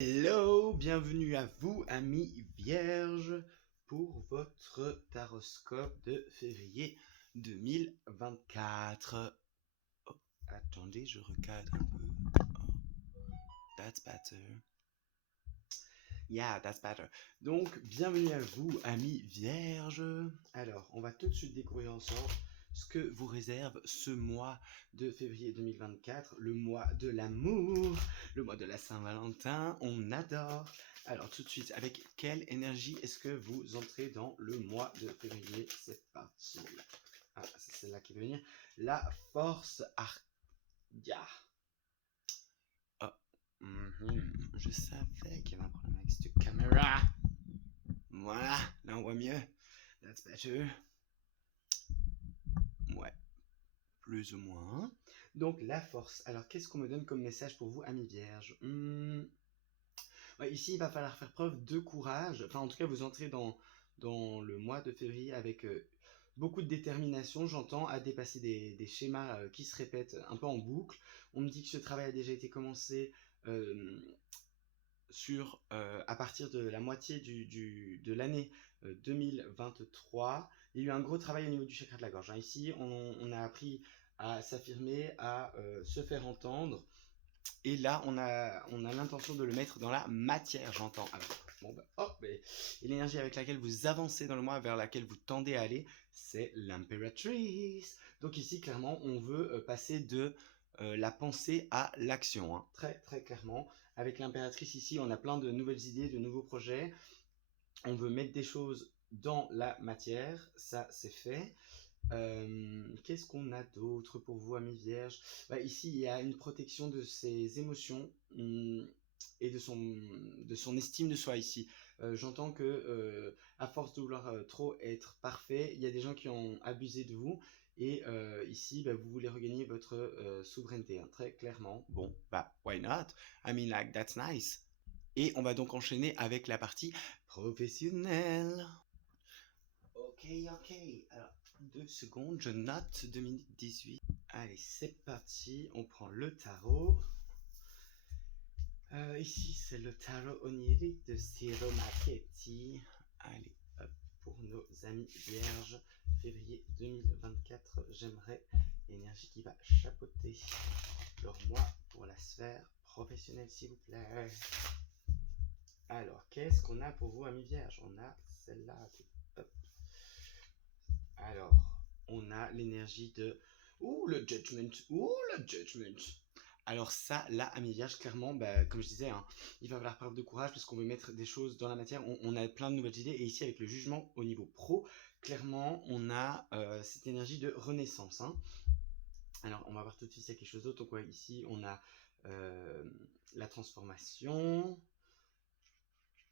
Hello, bienvenue à vous, amis vierges, pour votre taroscope de février 2024. Oh, attendez, je recadre un peu. Oh, that's better. Yeah, that's better. Donc, bienvenue à vous, amis vierges. Alors, on va tout de suite découvrir ensemble ce que vous réserve ce mois de février 2024, le mois de l'amour, le mois de la Saint-Valentin, on adore. Alors tout de suite, avec quelle énergie est-ce que vous entrez dans le mois de février? C'est parti. Ah, c'est celle-là qui veut venir. La force Ardia. Oh, je savais qu'il y avait un problème avec cette caméra. Voilà, là on voit mieux. That's better. Ouais, plus ou moins. Donc la force. Alors qu'est-ce qu'on me donne comme message pour vous, amis vierges? Ouais, ici, il va falloir faire preuve de courage. Enfin, en tout cas, vous entrez dans le mois de février avec beaucoup de détermination, j'entends, à dépasser des schémas qui se répètent un peu en boucle. On me dit que ce travail a déjà été commencé euh, à partir de la moitié de l'année 2023. Il y a eu un gros travail au niveau du chakra de la gorge, hein. Ici, on a appris à s'affirmer, à se faire entendre. Et là, on a l'intention de le mettre dans la matière, j'entends. Alors, bon, bah, et l'énergie avec laquelle vous avancez dans le mois, vers laquelle vous tendez à aller, c'est l'impératrice. Donc ici, clairement, on veut passer de la pensée à l'action, hein. Très, très clairement. Avec l'impératrice ici, on a plein de nouvelles idées, de nouveaux projets. On veut mettre des choses dans la matière, ça c'est fait. Qu'est-ce qu'on a d'autre pour vous, amis vierges? Ici, il y a une protection de ses émotions et de son estime de soi ici. J'entends que à force de vouloir trop être parfait, il y a des gens qui ont abusé de vous. Et ici, vous voulez regagner votre souveraineté, hein, très clairement. Bon, why not? I mean, like, that's nice. Et on va donc enchaîner avec la partie professionnelle. Ok, ok. Alors, 2 secondes, je note 2018. Allez, c'est parti. On prend le tarot. Ici, c'est le tarot onirique de Ciro Marchetti. Allez, hop, pour nos amis vierges, février 2024, j'aimerais l'énergie qui va chapeauter leur mois pour la sphère professionnelle, s'il vous plaît. Alors, qu'est-ce qu'on a pour vous, amis vierges? On a celle-là. Hop. Alors, on a l'énergie de... Ouh, le judgment. Ouh, le judgment. Alors ça, là, amis vierges, clairement, comme je disais, hein, il va falloir preuve de courage parce qu'on veut mettre des choses dans la matière. On a plein de nouvelles idées. Et ici, avec le jugement au niveau pro, clairement, on a cette énergie de renaissance, hein. Alors, on va voir tout de suite s'il y a quelque chose d'autre. Donc, ouais, ici, on a la transformation.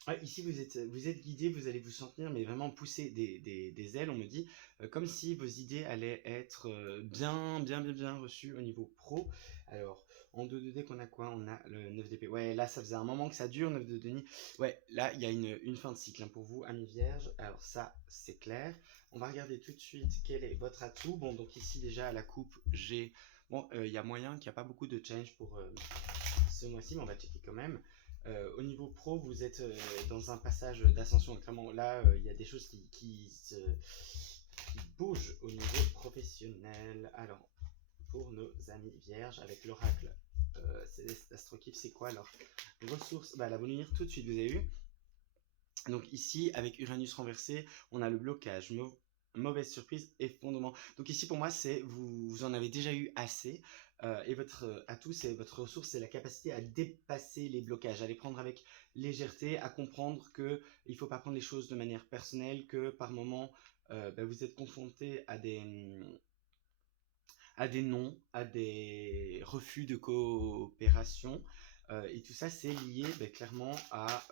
Ouais, ici, vous êtes guidé, vous allez vous sentir, mais vraiment pousser des ailes, on me dit, comme si vos idées allaient être bien, bien, bien, bien reçues au niveau pro. Alors, en 2D qu'on a quoi? On a le 9 d'épée. Ouais, là, ça faisait un moment que ça dure, 9 de Denis. Ouais, là, il y a une fin de cycle, hein, pour vous, amis vierges. Alors ça, c'est clair. On va regarder tout de suite quel est votre atout. Bon, donc ici, déjà, à la coupe, j'ai... Bon, il y a moyen qu'il n'y a pas beaucoup de change pour ce mois-ci, mais on va checker quand même. Au niveau pro, vous êtes dans un passage d'ascension. Clairement, là, il y a des choses qui bougent au niveau professionnel. Alors, pour nos amis vierges, avec l'oracle Céleste Astrokiff, c'est quoi alors? Ressources, la bonne lumière tout de suite, vous avez vu? Donc ici, avec Uranus renversé, on a le blocage, mauvaise surprise, effondrement. Donc ici, pour moi, c'est vous en avez déjà eu assez. Et votre atout, c'est votre ressource, c'est la capacité à dépasser les blocages, à les prendre avec légèreté, à comprendre que il faut pas prendre les choses de manière personnelle, que par moment, vous êtes confronté à des non, à des refus de coopération. Et tout ça, c'est lié clairement à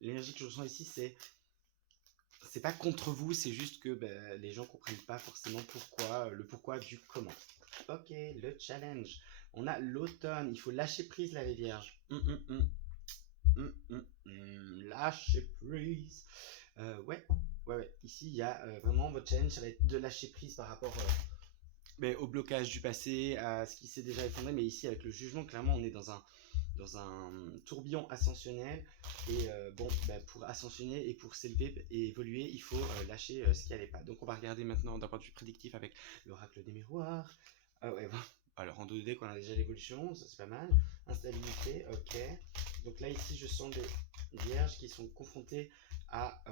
l'énergie que je ressens ici, c'est pas contre vous, c'est juste que les gens comprennent pas forcément le pourquoi du comment. Ok, le challenge. On a l'automne, il faut lâcher prise là les vierges. Lâcher prise. Ouais. Ici, il y a vraiment votre challenge, ça va être de lâcher prise par rapport au blocage du passé, à ce qui s'est déjà effondré. Mais ici, avec le jugement, clairement, on est dans un dans un tourbillon ascensionnel. Et bon, bah, pour ascensionner et pour s'élever et évoluer, il faut lâcher ce qui n'allait pas. Donc on va regarder maintenant d'un point de vue prédictif avec l'oracle des miroirs. Ah ouais, bon. Alors en 2D, on a déjà l'évolution, ça c'est pas mal. Instabilité, ok. Donc là ici, je sens des vierges qui sont confrontées à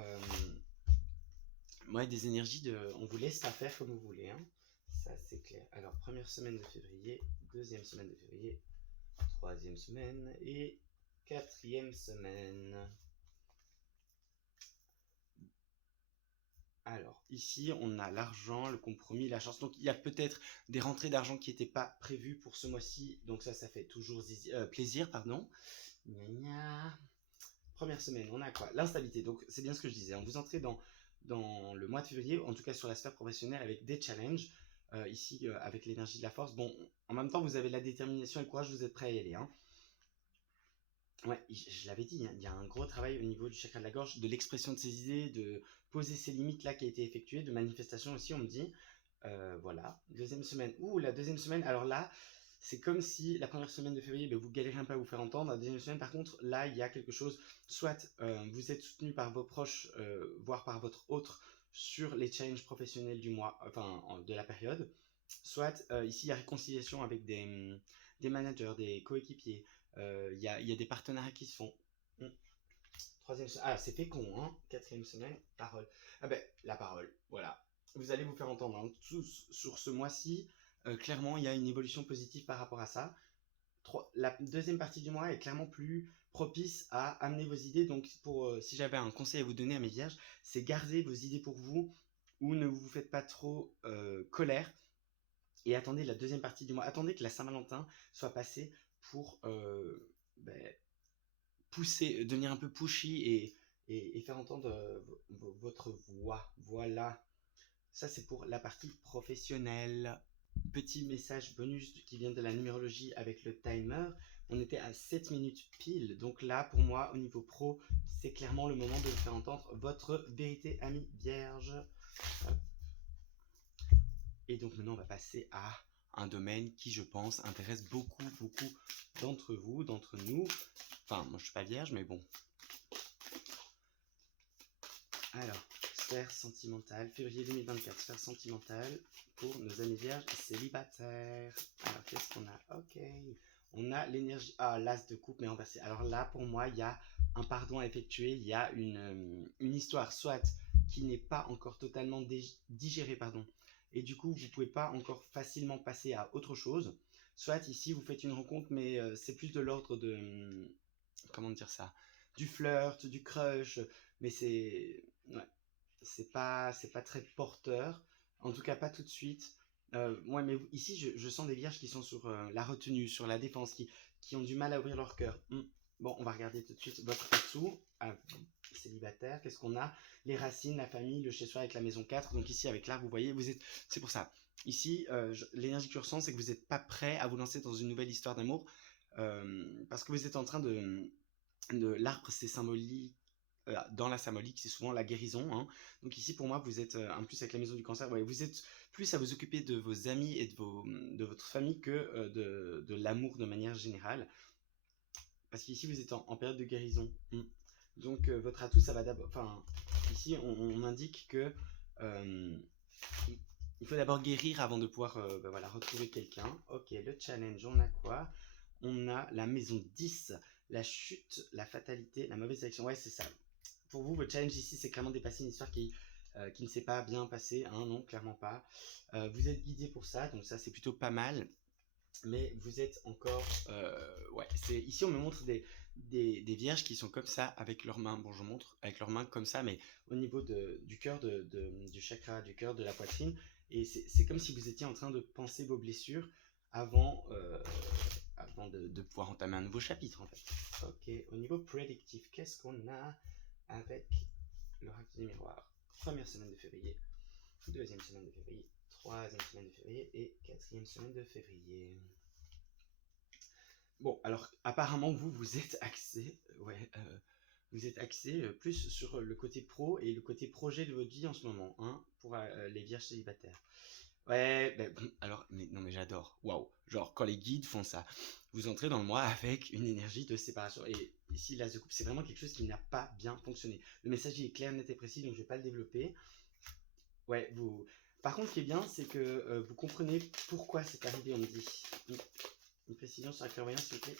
ouais, des énergies de... On vous laisse pas faire comme vous voulez, hein. Ça c'est clair. Alors première semaine de février, deuxième semaine de février, troisième semaine et quatrième semaine. Alors, ici, on a l'argent, le compromis, la chance. Donc, il y a peut-être des rentrées d'argent qui n'étaient pas prévues pour ce mois-ci. Donc, ça fait toujours plaisir, pardon. Gna gna. Première semaine, on a quoi? L'instabilité. Donc, c'est bien ce que je disais. Vous entrez dans le mois de février, en tout cas sur la sphère professionnelle, avec des challenges. Ici, avec l'énergie de la force. Bon, en même temps, vous avez la détermination et le courage, vous êtes prêt à y aller, hein. Ouais, je l'avais dit, hein, il y a un gros travail au niveau du chakra de la gorge, de l'expression de ses idées, de poser ses limites là qui a été effectué, de manifestation aussi, on me dit. Voilà, deuxième semaine. Ouh, la deuxième semaine, alors là, c'est comme si la première semaine de février, ben, vous galérez un peu à vous faire entendre. La deuxième semaine, par contre, là, il y a quelque chose. Soit vous êtes soutenu par vos proches, voire par votre autre, sur les challenges professionnels du mois, enfin de la période. Soit ici, il y a réconciliation avec des managers, des coéquipiers. Il y a des partenariats qui se font. Hmm. Troisième semaine. Ah, c'est fécond, hein. Quatrième semaine, parole. Ah ben, la parole, voilà. Vous allez vous faire entendre, hein. Sur ce mois-ci, clairement, il y a une évolution positive par rapport à ça. La deuxième partie du mois est clairement plus propice à amener vos idées. Donc, si j'avais un conseil à vous donner à mes vierges, c'est garder vos idées pour vous ou ne vous faites pas trop colère et attendez la deuxième partie du mois. Attendez que la Saint-Valentin soit passée pour ben, pousser, devenir un peu pushy et faire entendre votre voix. Voilà. Ça, c'est pour la partie professionnelle. Petit message bonus qui vient de la numérologie avec le timer. On était à 7 minutes pile. Donc là, pour moi, au niveau pro, c'est clairement le moment de vous faire entendre votre vérité, ami vierge. Et donc maintenant, on va passer à un domaine qui, je pense, intéresse beaucoup, beaucoup d'entre vous, d'entre nous. Enfin, moi, je suis pas vierge, mais bon. Alors, sphère sentimentale, février 2024, sphère sentimentale pour nos amis vierges célibataires. Alors, qu'est-ce qu'on a? Ok. On a l'énergie. Ah, l'as de coupe, mais inversé. Alors là, pour moi, il y a un pardon à effectuer. Il y a une histoire, soit qui n'est pas encore totalement digérée, pardon. Et du coup, vous ne pouvez pas encore facilement passer à autre chose. Soit ici, vous faites une rencontre, mais c'est plus de l'ordre de. Comment dire ça? Du flirt, du crush, mais ouais, c'est pas très porteur. En tout cas, pas tout de suite. Ouais, mais ici, je sens des vierges qui sont sur la retenue, sur la défense, qui ont du mal à ouvrir leur cœur. Bon, on va regarder tout de suite votre atout. Célibataire, qu'est-ce qu'on a? Les racines, la famille, le chez-soi avec la maison 4. Donc ici, avec l'arbre, vous voyez, c'est pour ça. Ici, l'énergie que je ressens, c'est que vous n'êtes pas prêt à vous lancer dans une nouvelle histoire d'amour. Parce que vous êtes en train l'arbre, c'est symbolique. Dans la symbolique, c'est souvent la guérison, hein. Donc ici, pour moi, vous êtes en plus avec la maison du cancer, ouais, vous êtes plus à vous occuper de vos amis et de votre famille que de l'amour de manière générale. Parce qu'ici, vous êtes en période de guérison. Donc votre atout, ça va d'abord. Enfin, ici, on indique que il faut d'abord guérir avant de pouvoir voilà, retrouver quelqu'un. Ok, le challenge, on a quoi? On a la maison 10, la chute, la fatalité, la mauvaise élection. Ouais, c'est ça. Pour vous, votre challenge ici, c'est clairement dépasser une histoire qui ne s'est pas bien passée, hein, non, clairement pas. Vous êtes guidé pour ça, donc ça, c'est plutôt pas mal. Mais vous êtes encore... ouais, ici, on me montre des vierges qui sont comme ça, avec leurs mains. Bon, je montre avec leurs mains comme ça, mais au niveau du cœur, du chakra, du cœur, de la poitrine. Et c'est comme si vous étiez en train de penser vos blessures avant de pouvoir entamer un nouveau chapitre, en fait. Ok, au niveau prédictif, qu'est-ce qu'on a avec l'oracle du miroir? Première semaine de février, deuxième semaine de février, troisième semaine de février et quatrième semaine de février. Bon, alors apparemment vous êtes axé, ouais, vous êtes axé plus sur le côté pro et le côté projet de votre vie en ce moment, hein, pour les vierges célibataires. Ouais, alors, mais non, mais j'adore. Waouh. Genre, quand les guides font ça, vous entrez dans le mois avec une énergie de séparation. Et ici, l'as de coupe, c'est vraiment quelque chose qui n'a pas bien fonctionné. Le message il est clair, net et précis, donc je vais pas le développer. Ouais, vous. Par contre, ce qui est bien, c'est que vous comprenez pourquoi c'est arrivé, on me dit. Une précision sur la clairvoyance, s'il vous plaît.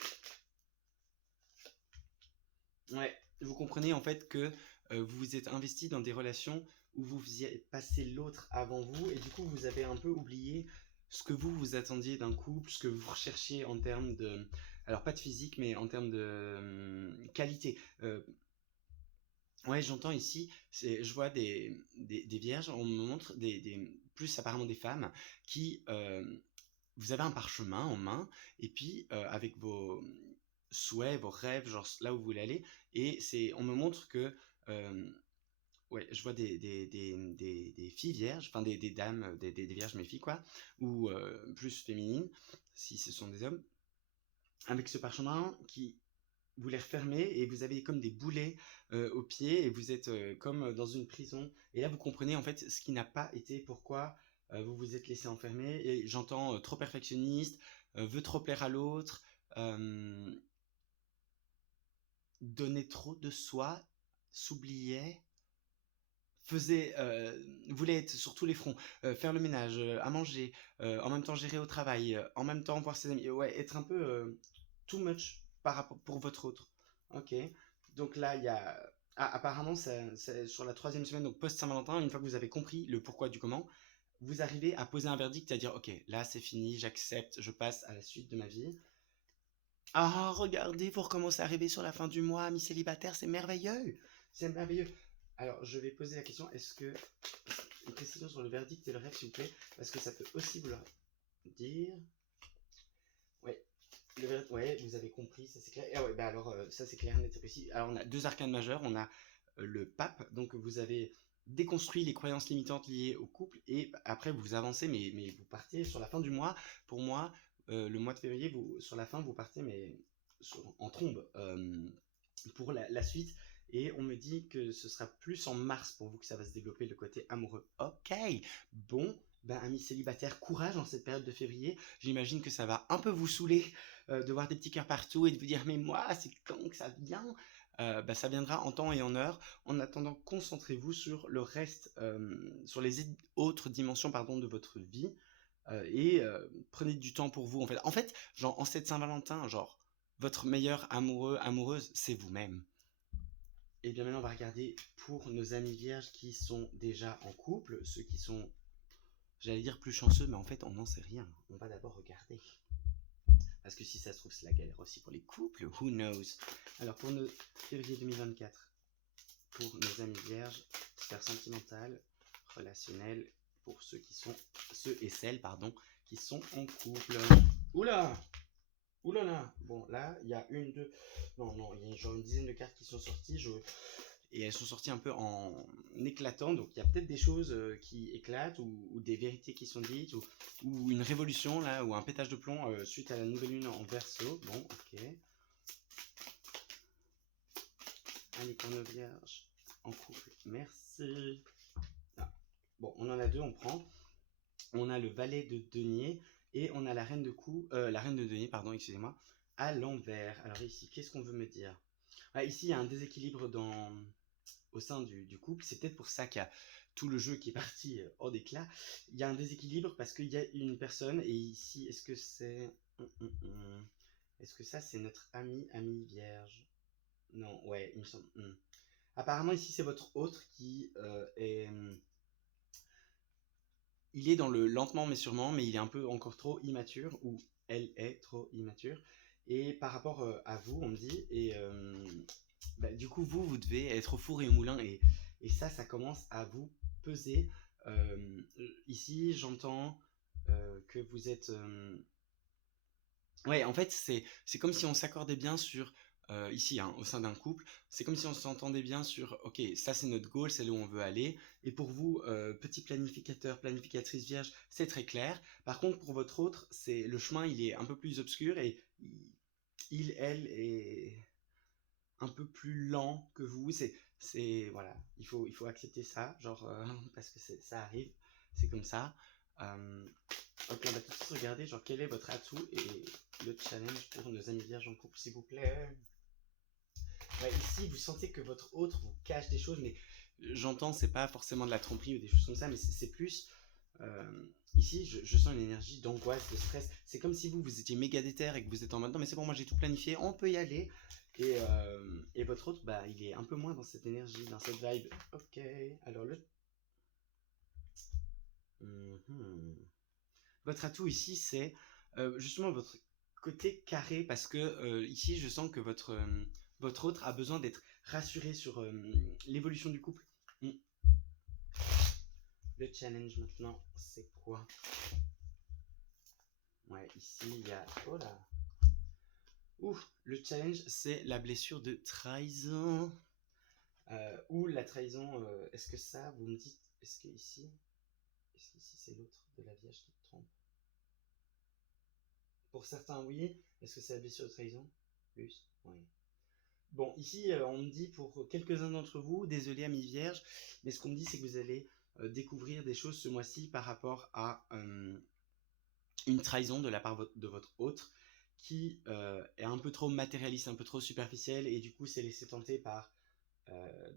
Ouais, vous comprenez en fait que vous vous êtes investi dans des relations où vous faisiez passer l'autre avant vous et du coup vous avez un peu oublié ce que vous attendiez d'un couple, ce que vous recherchiez en termes de, alors pas de physique mais en termes de qualité. Ouais, j'entends ici, je vois des vierges, on me montre plus apparemment des femmes qui, vous avez un parchemin en main et puis avec vos souhaits, vos rêves, genre là où vous voulez aller. Et on me montre que, euh, ouais, je vois des filles vierges, enfin des dames, des vierges, mes filles quoi, ou plus féminines, si ce sont des hommes, avec ce parchemin qui vous les refermez et vous avez comme des boulets aux pieds et vous êtes comme dans une prison. Et là, vous comprenez en fait ce qui n'a pas été, pourquoi vous vous êtes laissé enfermer. Et j'entends trop perfectionniste, veut trop plaire à l'autre, euh, donner trop de soi, s'oubliait, faisait, voulait être sur tous les fronts, faire le ménage, à manger, en même temps gérer au travail, en même temps voir ses amis, ouais, être un peu too much par rapport pour votre autre. Ok. Donc là, il y a. Ah, apparemment, c'est sur la troisième semaine, donc post-Saint-Valentin, une fois que vous avez compris le pourquoi du comment, vous arrivez à poser un verdict et à dire, ok, là c'est fini, j'accepte, je passe à la suite de ma vie. Ah, regardez, vous recommencez à rêver sur la fin du mois, amis célibataires, c'est merveilleux. C'est merveilleux. Alors, je vais poser la question, est-ce que... Une précision sur le verdict et le rêve, s'il vous plaît, parce que ça peut aussi vouloir dire... Ouais, ouais, vous avez compris, ça c'est clair. Ah ouais, bah alors, ça c'est clair, net et précis. Alors, on a deux arcanes majeurs, on a le pape, donc vous avez déconstruit les croyances limitantes liées au couple, et après vous avancez, mais vous partez sur la fin du mois. Pour moi, le mois de février, sur la fin, vous partez, mais en trombe pour la suite. Et on me dit que ce sera plus en mars pour vous que ça va se développer le côté amoureux. Ok, bon, ben amis célibataires, courage dans cette période de février. J'imagine que ça va un peu vous saouler de voir des petits cœurs partout et de vous dire mais moi c'est quand que ça vient. Ben, ça viendra en temps et en heure. En attendant, concentrez-vous sur le reste, sur les autres dimensions pardon, de votre vie et prenez du temps pour vous. En fait, genre en cette Saint-Valentin, genre votre meilleur amoureux, amoureuse, c'est vous-même. Et bien maintenant, on va regarder pour nos amis vierges qui sont déjà en couple, ceux qui sont, j'allais dire plus chanceux, mais en fait, on n'en sait rien. On va d'abord regarder. Parce que si ça se trouve, c'est la galère aussi pour les couples, who knows. Alors, pour nos février 2024, pour nos amis vierges, sphère sentimentale, relationnelle, pour ceux et celles, pardon, qui sont en couple. Oula! Oulala! Bon, là, il y a une, deux. Non, non, il y a genre une dizaine de cartes qui sont sorties. Et elles sont sorties un peu en éclatant. Donc il y a peut-être des choses qui éclatent ou des vérités qui sont dites ou une révolution là ou un pétage de plomb suite à la nouvelle lune en verso. Bon, ok. Allez, pour nos vierges en couple, merci. Ah. Bon, on en a deux, on prend. On a le valet de denier et on a la reine de coups, la reine de denier, pardon, excusez-moi, à l'envers. Alors ici, qu'est-ce qu'on veut me dire? Ah, ici, il y a un déséquilibre au sein du couple. C'est peut-être pour ça qu'il y a tout le jeu qui est parti hors d'éclat. Il y a un déséquilibre parce qu'il y a une personne, et ici, est-ce que c'est... Est-ce que ça, c'est notre ami vierge? Non, ouais, il me semble. Apparemment, ici, c'est votre autre qui est... Il est dans le lentement mais sûrement, mais il est un peu encore trop immature, ou elle est trop immature. Et par rapport à vous, on me dit, et bah, du coup, vous devez être au four et au moulin, et ça commence à vous peser. Ici, j'entends que vous êtes... Ouais, en fait, c'est comme si on s'accordait bien sur... ici, hein, au sein d'un couple, c'est comme si on s'entendait bien sur, ok, ça c'est notre goal, c'est là où on veut aller. Et pour vous, petit planificateur, planificatrice vierge, c'est très clair. Par contre, pour votre autre, le chemin, il est un peu plus obscur et elle, est un peu plus lent que vous. Voilà, il faut accepter ça, genre, parce que ça arrive, c'est comme ça. Ok, on va tout de suite regarder genre quel est votre atout et le challenge pour nos amis vierges en couple, s'il vous plaît. Ouais, ici, vous sentez que votre autre vous cache des choses, mais j'entends, c'est pas forcément de la tromperie ou des choses comme ça, mais c'est plus. Ici, je sens une énergie d'angoisse, de stress. C'est comme si vous étiez méga déter et que vous êtes en mode non, mais c'est bon, moi j'ai tout planifié, on peut y aller. Et votre autre, bah, il est un peu moins dans cette énergie, dans cette vibe. Ok, alors le. Mhm. Votre atout ici, c'est justement votre côté carré, parce que ici, je sens que votre autre a besoin d'être rassuré sur l'évolution du couple. Mm. Le challenge maintenant, c'est quoi? Ouais, ici, il y a... Oh là. Ouf, le challenge, c'est la blessure de trahison. Ou la trahison, est-ce que ça, vous me dites, est-ce qu'ici c'est l'autre de la Vierge qui te trompe? Pour certains, oui. Est-ce que c'est la blessure de trahison? Plus? Oui. Bon, ici, on me dit pour quelques-uns d'entre vous, désolé amis vierges, mais ce qu'on me dit, c'est que vous allez découvrir des choses ce mois-ci par rapport à une trahison de la part de votre autre qui est un peu trop matérialiste, un peu trop superficielle, et du coup, s'est laissé tenter par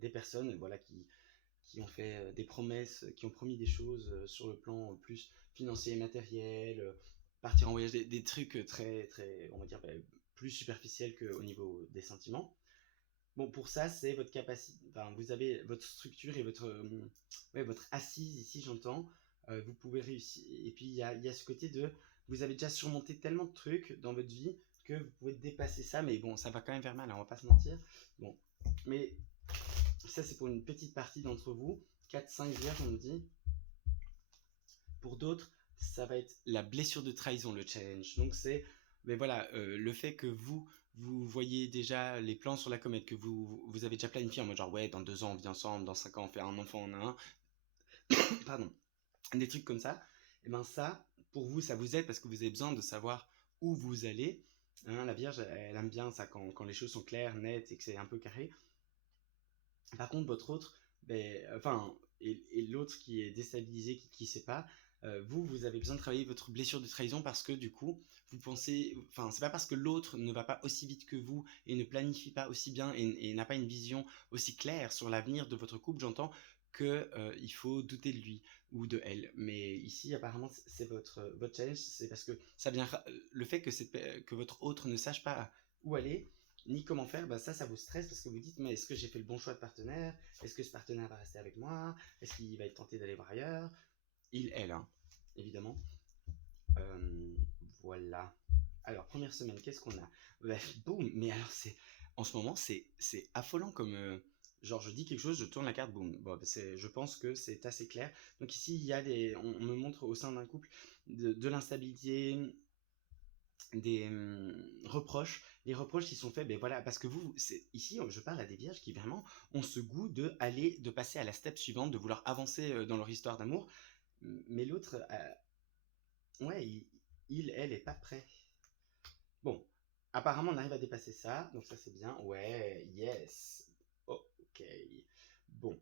des personnes voilà, qui ont fait des promesses, qui ont promis des choses sur le plan plus financier et matériel, partir en voyage, des trucs très, très, on va dire, plus superficiels qu'au niveau des sentiments. Bon, pour ça, c'est votre capacité. Enfin, vous avez votre structure et ouais, votre assise ici, j'entends. Vous pouvez réussir. Et puis, il y a ce côté de. Vous avez déjà surmonté tellement de trucs dans votre vie que vous pouvez dépasser ça. Mais bon, ça va quand même faire mal, hein, on va pas se mentir. Bon. Mais ça, c'est pour une petite partie d'entre vous. 4-5 vierges, on me dit. Pour d'autres, ça va être la blessure de trahison, le challenge. Donc, c'est. Mais voilà, le fait que vous voyez déjà les plans sur la comète, que vous avez déjà planifié en mode genre, ouais, dans 2 ans, on vit ensemble, dans 5 ans, on fait un enfant, on a un. Pardon. Des trucs comme ça. Et ben ça, pour vous, ça vous aide parce que vous avez besoin de savoir où vous allez. Hein, la Vierge, elle aime bien ça quand les choses sont claires, nettes et que c'est un peu carré. Par contre, votre autre, et l'autre qui est déstabilisé, qui ne sait pas, vous avez besoin de travailler votre blessure de trahison parce que du coup, vous pensez, enfin, c'est pas parce que l'autre ne va pas aussi vite que vous et ne planifie pas aussi bien et n'a pas une vision aussi claire sur l'avenir de votre couple, j'entends, que il faut douter de lui ou de elle. Mais ici, apparemment, c'est votre challenge, c'est parce que ça vient, le fait que votre autre ne sache pas où aller ni comment faire, bah ça vous stresse parce que vous dites, mais est-ce que j'ai fait le bon choix de partenaire? Est-ce que ce partenaire va rester avec moi? Est-ce qu'il va être tenté d'aller voir ailleurs? Il, elle, hein, évidemment. Euh, voilà. Alors, première semaine, qu'est-ce qu'on a? Bah, boum, mais alors en ce moment, c'est affolant comme, genre je dis quelque chose, je tourne la carte, boum. Bon, bah, je pense que c'est assez clair. Donc ici, il y a on me montre au sein d'un couple de l'instabilité, des reproches, les reproches qui sont faits, ben voilà, parce que ici, je parle à des vierges qui vraiment ont ce goût de passer à la step suivante, de vouloir avancer dans leur histoire d'amour, mais l'autre, ouais, elle est pas prêt. Bon, apparemment, on arrive à dépasser ça, donc ça c'est bien, ouais, yes, ok, bon.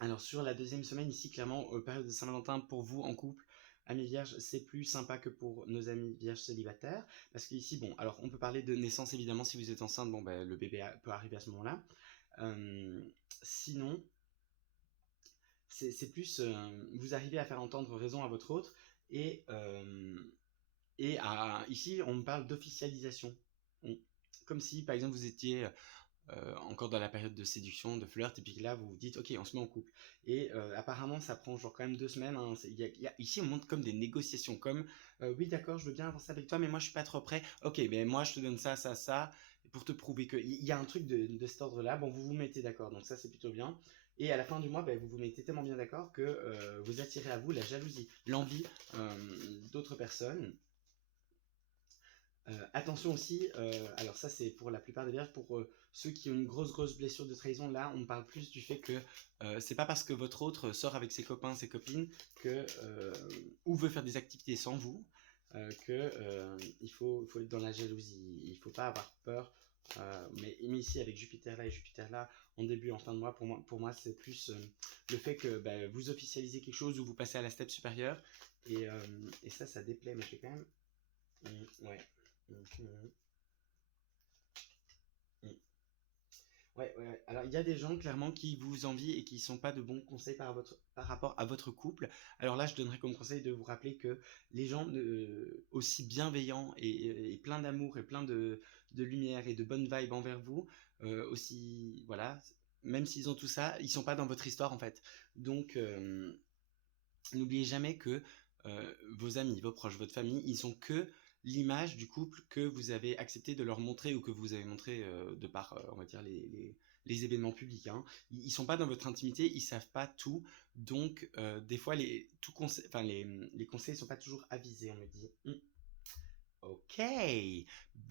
Alors sur la deuxième semaine, ici, clairement, période de Saint-Valentin, pour vous en couple, amis vierges, c'est plus sympa que pour nos amis vierges célibataires. Parce qu'ici, bon, alors on peut parler de naissance évidemment, si vous êtes enceinte, bon, ben, le bébé peut arriver à ce moment-là. Euh, Sinon, c'est plus, vous arrivez à faire entendre raison à votre autre. Et, ici, on me parle d'officialisation. Comme si, par exemple, vous étiez encore dans la période de séduction, de flirt, et puis là vous vous dites ok on se met en couple. Et apparemment ça prend genre quand même 2 semaines, hein. Ici on monte comme des négociations, comme oui d'accord je veux bien avancer avec toi mais moi je suis pas trop prêt, ok mais moi je te donne ça, ça, ça, pour te prouver qu'il y a un truc de cet ordre là, bon vous vous mettez d'accord, donc ça c'est plutôt bien. Et à la fin du mois, vous vous mettez tellement bien d'accord que vous attirez à vous la jalousie, l'envie d'autres personnes. Attention aussi, alors ça c'est pour la plupart des vierges, pour ceux qui ont une grosse blessure de trahison, là on parle plus du fait que c'est pas parce que votre autre sort avec ses copains, ses copines, que, ou veut faire des activités sans vous, que il faut être dans la jalousie, il faut pas avoir peur Mais ici, avec Jupiter là et Jupiter là, en début, en fin de mois, pour moi c'est plus le fait que vous officialisez quelque chose ou vous passez à la step supérieure. Et ça déplaît, mais je vais quand même. Ouais. Mhm. Mm. Ouais, ouais, ouais. Alors, il y a des gens clairement qui vous envient et qui ne sont pas de bons conseils par rapport à votre couple. Alors là, je donnerais comme conseil de vous rappeler que les gens aussi bienveillants et plein d'amour et plein de lumière et de bonnes vibes envers vous, aussi, voilà, même s'ils ont tout ça, ils sont pas dans votre histoire en fait. Donc, n'oubliez jamais que vos amis, vos proches, votre famille, ils sont que l'image du couple que vous avez accepté de leur montrer ou que vous avez montré de par, on va dire, les événements publics. Hein. Ils sont pas dans votre intimité, ils savent pas tout. Donc, des fois, les conseils sont pas toujours avisés, on me dit. Ok,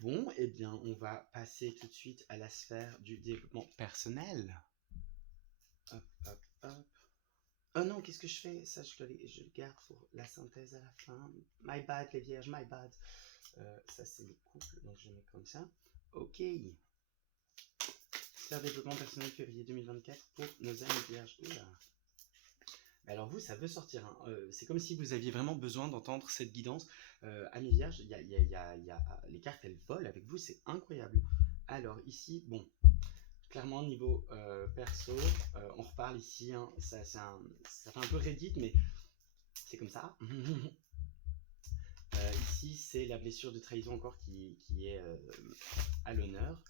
bon, eh bien, on va passer tout de suite à la sphère du développement personnel. Hop, hop, hop. Oh non, qu'est-ce que je fais? Ça, je le garde pour la synthèse à la fin. My bad, les vierges, my bad. Ça, c'est le couple, donc je mets comme ça. Ok. Faire développement personnel février 2024 pour nos amis vierges. Oula. Alors vous, ça veut sortir. Hein. C'est comme si vous aviez vraiment besoin d'entendre cette guidance. Amis vierges, les cartes, elles volent avec vous, c'est incroyable. Alors ici, bon, clairement niveau perso, on reparle ici. Hein, ça fait un peu Reddit, mais c'est comme ça. Ici, c'est la blessure de trahison encore qui est à l'honneur.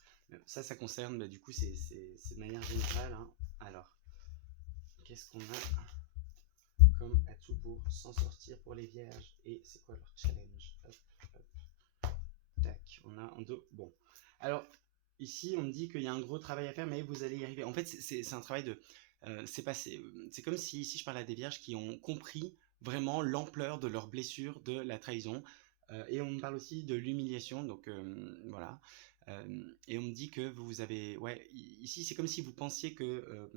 Ça concerne, du coup, c'est de manière générale. Hein. Alors, qu'est-ce qu'on a comme atout pour s'en sortir pour les vierges? Et c'est quoi leur challenge? Hop, hop. Tac, on a en dos. Bon. Alors, ici, on me dit qu'il y a un gros travail à faire, mais vous allez y arriver. En fait, c'est un travail de... c'est comme si ici je parlais à des vierges qui ont compris vraiment l'ampleur de leur blessure de la trahison. Et on me parle aussi de l'humiliation, donc voilà. Et on me dit que vous avez... Ouais, ici c'est comme si vous pensiez que...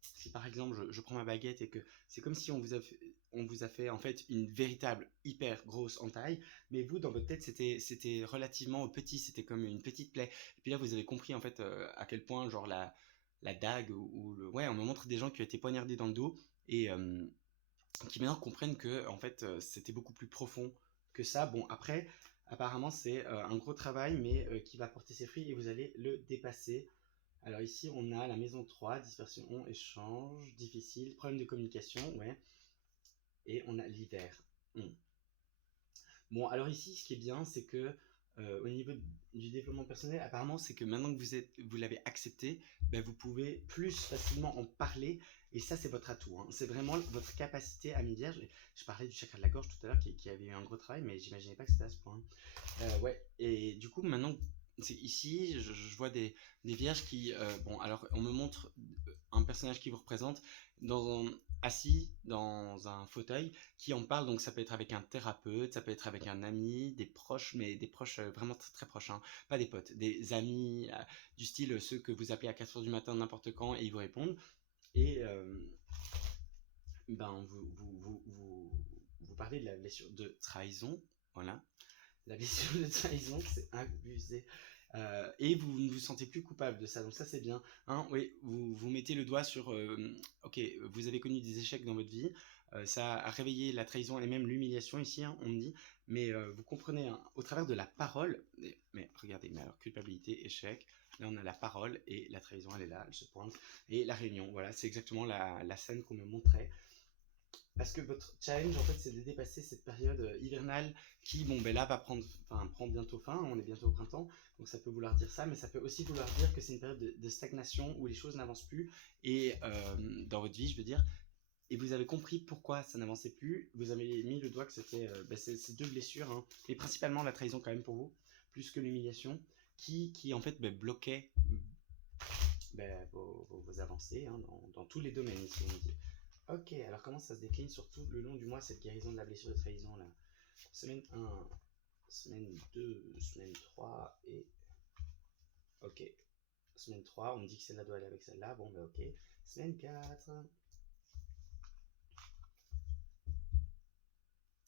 si par exemple je prends ma baguette et que c'est comme si on vous a fait en fait une véritable hyper grosse entaille, mais vous dans votre tête c'était relativement petit, c'était comme une petite plaie. Et puis là vous avez compris en fait à quel point genre la dague ou le... Ouais, on me montre des gens qui ont été poignardés dans le dos et qui maintenant comprennent que en fait c'était beaucoup plus profond que ça. Bon après apparemment c'est un gros travail mais qui va porter ses fruits et vous allez le dépasser. Alors ici on a la maison 3, dispersion, échange, difficile, problème de communication, ouais. Et on a l'hiver. Bon, alors ici, ce qui est bien, c'est que au niveau du développement personnel, apparemment, c'est que maintenant que vous l'avez accepté, ben, vous pouvez plus facilement en parler. Et ça, c'est votre atout. Hein. C'est vraiment votre capacité à vierge. Je parlais du chakra de la gorge tout à l'heure qui avait eu un gros travail, mais j'imaginais pas que c'était à ce point. Ouais, et du coup, maintenant, c'est ici, je vois des vierges qui... bon, alors, on me montre un personnage qui vous représente assis dans un fauteuil qui en parle, donc ça peut être avec un thérapeute, ça peut être avec un ami, des proches, mais des proches vraiment très, très proches, hein, pas des potes, des amis du style ceux que vous appelez à 4h du matin n'importe quand et ils vous répondent. Et ben, vous parlez de la blessure de trahison, voilà. La blessure de trahison, c'est abusé. Et vous ne vous sentez plus coupable de ça, donc ça c'est bien. Hein, oui, vous mettez le doigt sur... ok, vous avez connu des échecs dans votre vie, ça a réveillé la trahison et même l'humiliation ici, hein, on me dit, mais vous comprenez, hein, au travers de la parole, mais regardez, mais alors culpabilité, échec, là on a la parole et la trahison elle est là, elle se pointe, et la réunion, voilà, c'est exactement la scène qu'on me montrait. Parce que votre challenge, en fait, c'est de dépasser cette période hivernale qui, bon, ben là, prend bientôt fin. On est bientôt au printemps, donc ça peut vouloir dire ça, mais ça peut aussi vouloir dire que c'est une période de stagnation où les choses n'avancent plus. Et dans votre vie, je veux dire, et vous avez compris pourquoi ça n'avançait plus. Vous avez mis le doigt que c'était ces deux blessures, hein, et principalement la trahison quand même pour vous, plus que l'humiliation, qui en fait bloquaient vos avancées hein, dans tous les domaines ici, on dit. Ok, alors comment ça se décline sur tout le long du mois, cette guérison de la blessure de trahison là? Semaine 1, semaine 2, semaine 3 et... Ok. Semaine 3, on me dit que celle-là doit aller avec celle-là. Bon, bah ok. Semaine 4.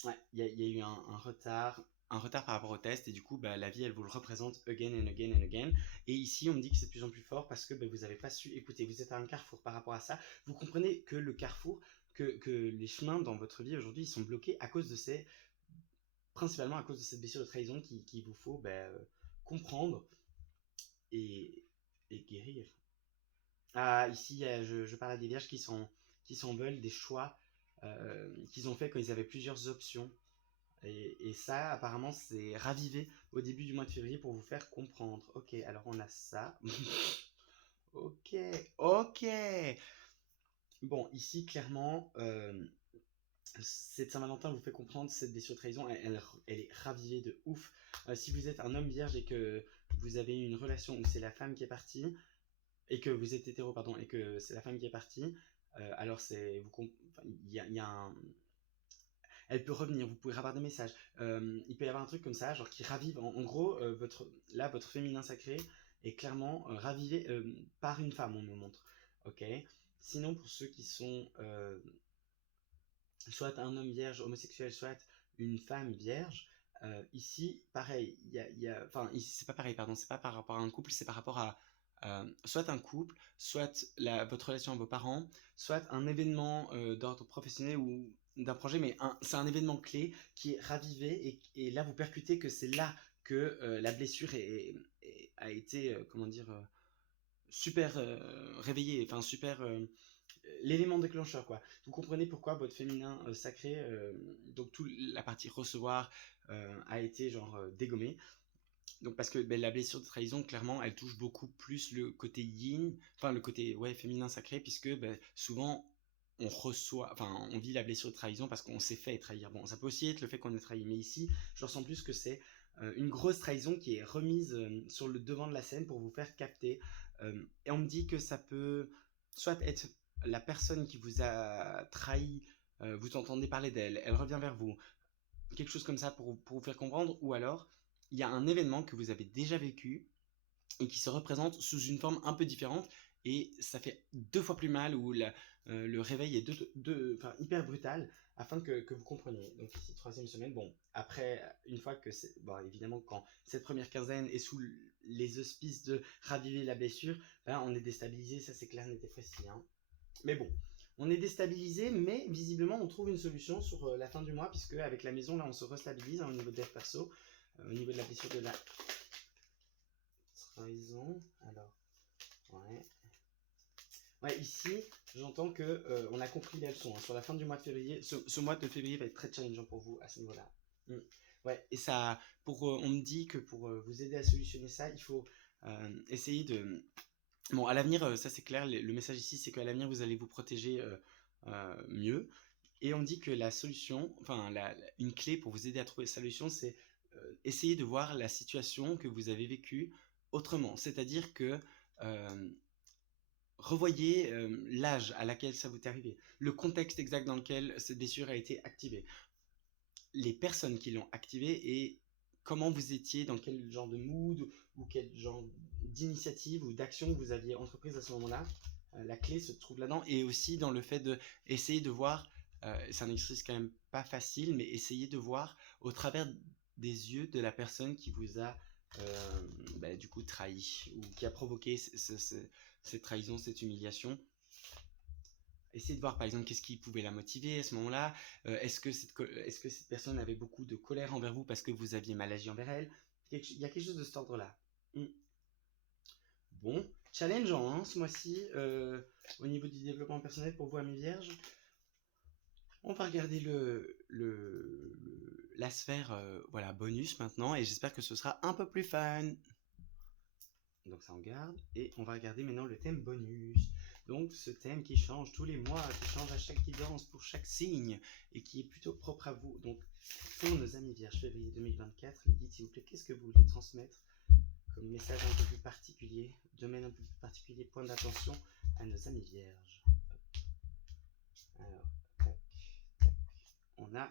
Ouais, il y a eu un retard un retard par rapport au test et du coup la vie elle vous le représente again and again and again. Et ici on me dit que c'est de plus en plus fort parce que vous n'avez pas su écouter, vous êtes à un carrefour par rapport à ça. Vous comprenez que le carrefour, que les chemins dans votre vie aujourd'hui ils sont bloqués à cause de principalement à cause de cette blessure de trahison qu'il vous faut comprendre et, et guérir. Ah, ici, je parle à des vierges qui s'en veulent des choix qu'ils ont fait quand ils avaient plusieurs options. Et ça, apparemment, c'est ravivé au début du mois de février pour vous faire comprendre. Ok, alors on a ça. Ok, ok. Bon, ici, clairement, cette Saint-Valentin vous fait comprendre cette blessure de trahison, elle est ravivée de ouf. Si vous êtes un homme vierge et que vous avez eu une relation où c'est la femme qui est partie, et que vous êtes hétéro, pardon, et que c'est la femme qui est partie, alors il y a un, elle peut revenir, vous pouvez avoir des messages. Il peut y avoir un truc comme ça, genre qui ravive. En gros, votre féminin sacré est clairement ravivé par une femme, on me montre. Ok. Sinon, pour ceux qui sont soit un homme vierge homosexuel, soit une femme vierge, ici, pareil, enfin, ici, c'est pas pareil, pardon, c'est pas par rapport à un couple, c'est par rapport à soit un couple, soit votre relation à vos parents, soit un événement d'ordre professionnel ou d'un projet, mais c'est un événement clé qui est ravivé et là vous percutez que c'est là que la blessure a été, comment dire, super réveillée, enfin super l'élément déclencheur quoi. Vous comprenez pourquoi votre féminin sacré, donc toute la partie recevoir a été genre dégommée. Donc parce que la blessure de trahison clairement elle touche beaucoup plus le côté yin, enfin le côté féminin sacré puisque souvent on reçoit, enfin on vit la blessure de trahison parce qu'on s'est fait trahir. Bon ça peut aussi être le fait qu'on ait trahi, mais ici je ressens plus que c'est une grosse trahison qui est remise sur le devant de la scène pour vous faire capter. Et on me dit que ça peut soit être la personne qui vous a trahi, vous entendez parler d'elle, elle revient vers vous, quelque chose comme ça pour vous faire comprendre, ou alors il y a un événement que vous avez déjà vécu et qui se représente sous une forme un peu différente et ça fait 2 fois plus mal ou le réveil est hyper brutal afin que vous compreniez. Donc ici, 3e semaine, bon, après, une fois que c'est... Bon, évidemment, quand cette première quinzaine est sous les auspices de raviver la blessure, on est déstabilisé, ça c'est clair, n'était précis. Hein. Mais bon, on est déstabilisé, mais visiblement on trouve une solution sur la fin du mois, puisque avec la maison, là, on se restabilise au niveau de dev perso, au niveau de la blessure de la trahison. Alors, ouais. Ouais, ici, j'entends que on a compris les leçons. Hein. Sur la fin du mois de février, ce mois de février va être très challengeant pour vous à ce niveau-là. Ouais, et ça, on me dit que pour vous aider à solutionner ça, il faut essayer de... Bon, à l'avenir, ça c'est clair, le message ici, c'est qu'à l'avenir, vous allez vous protéger mieux. Et on dit que la solution, enfin, une clé pour vous aider à trouver la solution, c'est essayer de voir la situation que vous avez vécue autrement. C'est-à-dire que revoyez l'âge à laquelle ça vous est arrivé, le contexte exact dans lequel cette blessure a été activée, les personnes qui l'ont activée et comment vous étiez, dans quel genre de mood ou quel genre d'initiative ou d'action vous aviez entreprise à ce moment-là. La clé se trouve là-dedans et aussi dans le fait d'essayer de voir, c'est un exercice quand même pas facile, mais essayer de voir au travers des yeux de la personne qui vous a du coup trahi ou qui a provoqué cette trahison, cette humiliation. Essayez de voir par exemple qu'est-ce qui pouvait la motiver à ce moment-là. Est-ce que cette personne avait beaucoup de colère envers vous parce que vous aviez mal agi envers elle. Il y a quelque chose de cet ordre-là. Bon, challengeant hein, ce mois-ci au niveau du développement personnel pour vous, amis vierges. On va regarder la sphère bonus maintenant et j'espère que ce sera un peu plus fun. Donc ça on garde et on va regarder maintenant le thème bonus. Donc ce thème qui change tous les mois, qui change à chaque guidance pour chaque signe et qui est plutôt propre à vous. Donc pour nos amis vierges, février 2024, les guides s'il vous plaît, qu'est-ce que vous voulez transmettre comme message un peu plus particulier, domaine un peu plus particulier, point d'attention à nos amis vierges. Alors, tac, tac. On a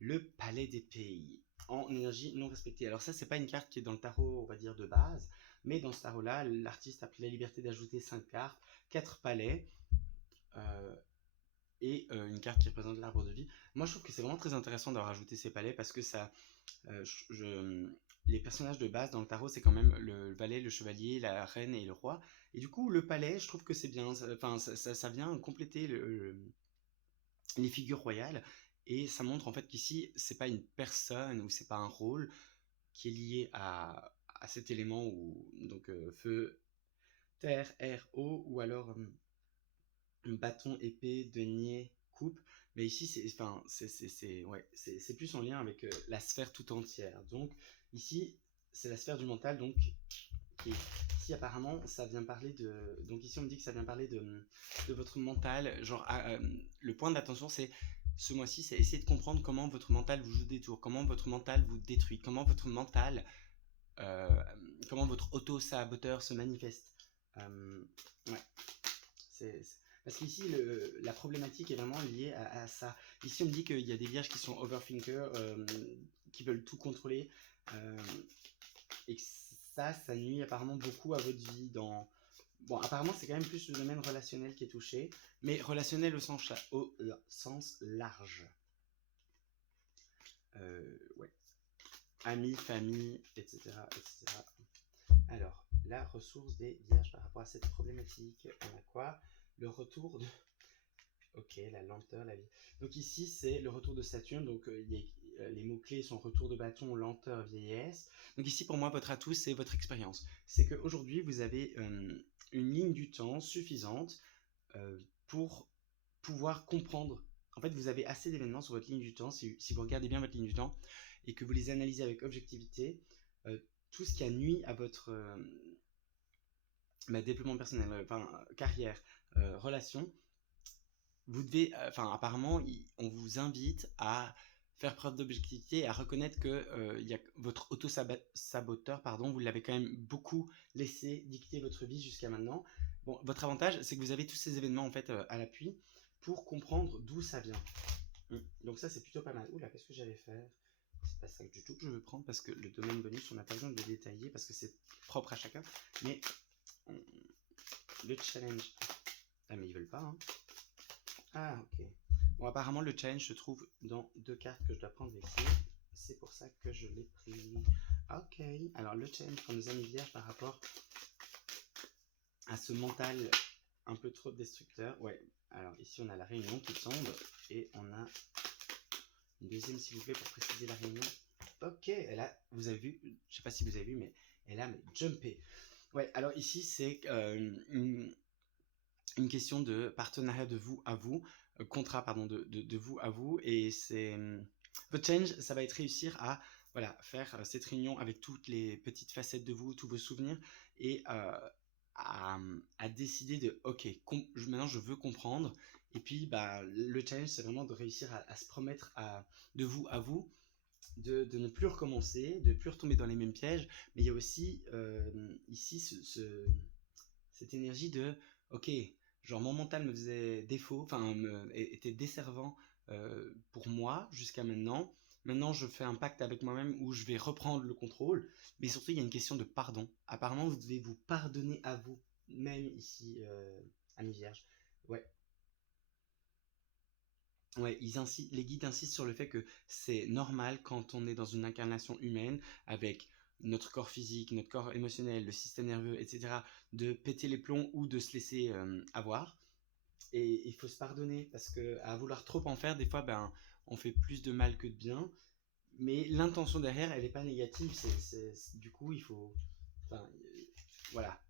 le palais des pays en énergie non respectée. Alors ça, c'est pas une carte qui est dans le tarot, on va dire, de base, mais dans ce tarot-là, l'artiste a pris la liberté d'ajouter 5 cartes, 4 palais, et une carte qui représente l'arbre de vie. Moi, je trouve que c'est vraiment très intéressant d'avoir ajouté ces palais parce que ça, les personnages de base dans le tarot, c'est quand même le valet, le chevalier, la reine et le roi. Et du coup, le palais, je trouve que c'est bien. Enfin, ça vient compléter les figures royales. Et ça montre en fait qu'ici, c'est pas une personne ou c'est pas un rôle qui est lié à cet élément, ou donc feu, terre, air, eau, ou alors bâton, épée, denier, coupe. Mais ici, c'est plus en lien avec la sphère tout entière. Donc ici, c'est la sphère du mental. Donc ici, apparemment, ça vient parler de. Donc ici, on me dit que ça vient parler de votre mental. Genre, le point d'attention, c'est ce mois-ci, c'est essayer de comprendre comment votre mental vous joue des tours, comment votre mental vous détruit, comment votre mental, euh, comment votre auto-saboteur se manifeste. Ouais. Parce qu'ici, la problématique est vraiment liée à ça. Ici, on me dit qu'il y a des vierges qui sont overthinkers, qui veulent tout contrôler, et que ça nuit apparemment beaucoup à votre vie. Bon, apparemment, c'est quand même plus le domaine relationnel qui est touché, mais relationnel au sens large. Ouais. Amis, famille, etc., etc. Alors, la ressource des vierges par rapport à cette problématique, on a quoi? Le retour de... Ok, la lenteur, la vie. Donc ici, c'est le retour de Saturne. Donc les mots-clés sont retour de bâton, lenteur, vieillesse. Donc ici, pour moi, votre atout, c'est votre expérience. C'est qu'aujourd'hui, vous avez une ligne du temps suffisante pour pouvoir comprendre. En fait, vous avez assez d'événements sur votre ligne du temps, si vous regardez bien votre ligne du temps, et que vous les analysez avec objectivité, tout ce qui a nuit à votre développement personnel, carrière, relation, vous devez, apparemment, on vous invite à faire preuve d'objectivité et à reconnaître que votre auto-saboteur, vous l'avez quand même beaucoup laissé dicter votre vie jusqu'à maintenant. Bon, votre avantage, c'est que vous avez tous ces événements en fait à l'appui pour comprendre d'où ça vient. Donc ça, c'est plutôt pas mal. Oula, qu'est-ce que j'allais faire? C'est pas ça du tout que je veux prendre parce que le domaine bonus, on n'a pas besoin de le détailler parce que c'est propre à chacun. Mais le challenge... Ah, mais ils veulent pas, hein. Ah, ok. Bon, apparemment, le challenge se trouve dans 2 cartes que je dois prendre ici. C'est pour ça que je l'ai pris. Ok. Alors, le challenge pour nos amis vierges par rapport à ce mental un peu trop destructeur. Ouais. Alors, ici, on a la réunion qui tombe. Et on a une deuxième, s'il vous plaît, pour préciser la réunion. Ok. Elle a, vous avez vu, je sais pas si vous avez vu, mais elle a jumpé. Ouais. Alors, ici, c'est une question de partenariat de vous à vous, contrat pardon de vous à vous, et c'est votre change, ça va être réussir à faire cette réunion avec toutes les petites facettes de vous, tous vos souvenirs, et à décider de ok, maintenant je veux comprendre, et puis le challenge c'est vraiment de réussir à se promettre de vous à vous, de ne plus recommencer, de ne plus retomber dans les mêmes pièges. Mais il y a aussi ici cette énergie de ok, genre mon mental me faisait défaut, était desservant pour moi jusqu'à maintenant. Maintenant, je fais un pacte avec moi-même où je vais reprendre le contrôle. Mais surtout, il y a une question de pardon. Apparemment, vous devez vous pardonner à vous, même ici, amis vierges. Ouais. Ouais, les guides insistent sur le fait que c'est normal quand on est dans une incarnation humaine avec notre corps physique, notre corps émotionnel, le système nerveux, etc., de péter les plombs ou de se laisser avoir. Et il faut se pardonner parce que à vouloir trop en faire, des fois, on fait plus de mal que de bien. Mais l'intention derrière, elle n'est pas négative. Du coup, il faut. Enfin, voilà.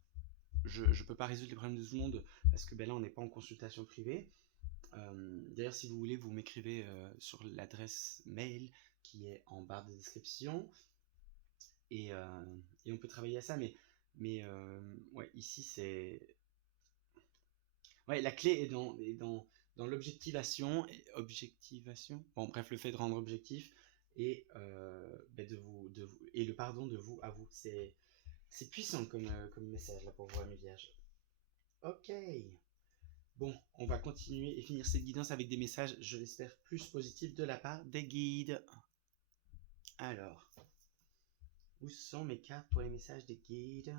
Je ne peux pas résoudre les problèmes de tout le monde parce que là, on n'est pas en consultation privée. D'ailleurs, si vous voulez, vous m'écrivez sur l'adresse mail qui est en barre de description. Et on peut travailler à ça. Mais ouais, ici, c'est. Ouais, la clé est dans l'objectivation. Objectivation. Bon, bref, le fait de rendre objectif et et le pardon de vous à vous. C'est puissant comme message là pour vous, amis vierges. Ok. Bon, on va continuer et finir cette guidance avec des messages, je l'espère, plus positifs de la part des guides. Alors, où sont mes cartes pour les messages des guides?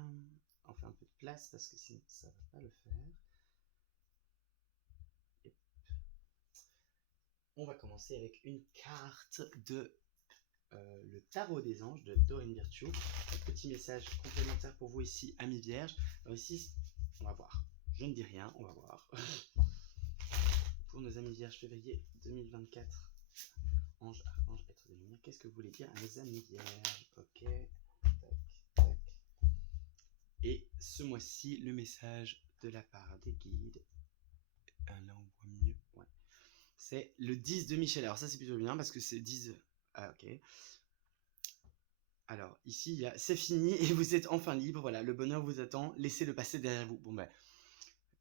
On fait un peu de place parce que sinon ça va pas le faire. on va commencer avec une carte de le tarot des anges de Doreen Virtue. Un petit message complémentaire pour vous ici, amis vierges. Alors ici, on va voir. Je ne dis rien, on va voir. Pour nos amis vierges, février 2024. Ange, archange, être de lumière. Qu'est-ce que vous voulez dire à mes amis vierges? Ok. Tac, tac. Et ce mois-ci, le message de la part des guides. Là, on voit mieux. Ouais. C'est le 10 de Michel. Alors ça, c'est plutôt bien parce que c'est 10... Ah, ok. Alors, ici, il y a c'est fini et vous êtes enfin libre. Voilà, le bonheur vous attend. Laissez-le passer derrière vous. Bon, ben,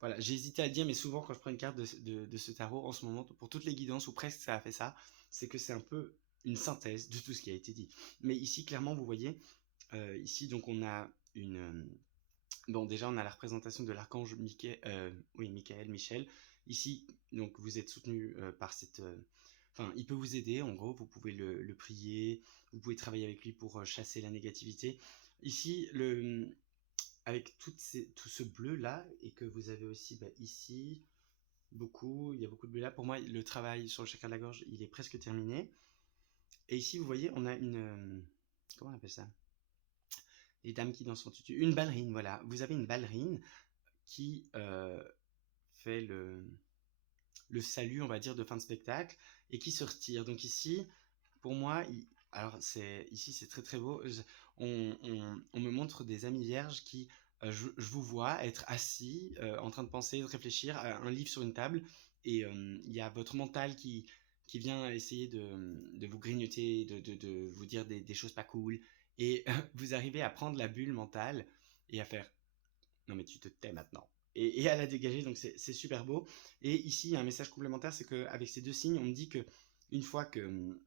voilà, j'ai hésité à le dire, mais souvent, quand je prends une carte de ce tarot, en ce moment, pour toutes les guidances, ou presque ça a fait ça, c'est que c'est un peu une synthèse de tout ce qui a été dit. Mais ici, clairement, vous voyez, ici, donc, on a une... bon, déjà, on a la représentation de l'archange Michael, Michel. Ici, donc, vous êtes soutenu par cette... Enfin, il peut vous aider, en gros, vous pouvez le prier, vous pouvez travailler avec lui pour chasser la négativité. Ici, avec tout ce bleu-là, et que vous avez aussi ici, il y a beaucoup de bleu là. Pour moi, le travail sur le chakra de la gorge, il est presque terminé. Et ici, vous voyez, on a une... comment on appelle ça? Les dames qui dansent en tutu. Une ballerine, voilà. Vous avez une ballerine qui fait le salut, on va dire, de fin de spectacle, et qui se retire. Donc ici, pour moi, alors ici c'est très très beau. On me montre des amis vierges qui, je vous vois être assis, en train de penser, de réfléchir à un livre sur une table, et il y a votre mental qui vient essayer de vous grignoter, de vous dire des choses pas cool, et vous arrivez à prendre la bulle mentale et à faire non mais tu te tais maintenant. Et à la dégager, donc c'est super beau. Et ici, il y a un message complémentaire, c'est qu'avec ces deux signes, on me dit que une fois que